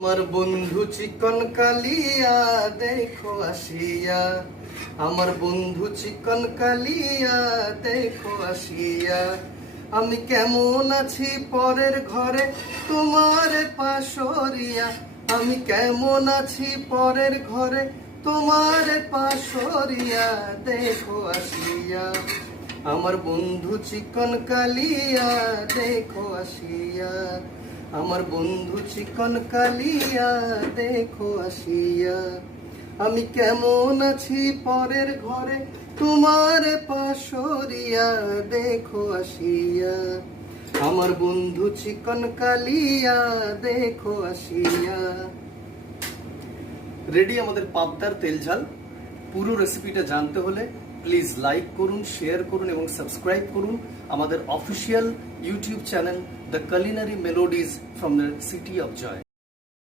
আমার বন্ধু চিকন কালিয়া দেখো আসিয়া, আমার বন্ধু চিকন কালিয়া দেখো আসিয়া। আমি কেমন আছি পরের ঘরে তোমার পাশরিয়া, আমি কেমন আছি পরের ঘরে তোমার পাশরিয়া দেখো আসিয়া। আমার বন্ধু চিকন কালিয়া দেখো আসিয়া, আমার বন্ধু চিকন কালিয়া দেখো আসিয়া। আমি কেমন আছি পরের ঘরে তোমার পাশরিয়া দেখো আসিয়া। আমার বন্ধু চিকন কালিয়া দেখো আসিয়া। রেডি আমাদের পাবদার তেল ঝাল। পুরো রেসিপিটা জানতে হলে প্লিজ লাইক করুন, শেয়ার করুন এবং সাবস্ক্রাইব করুন আমাদের official YouTube channel the culinary melodies from the city of Joy.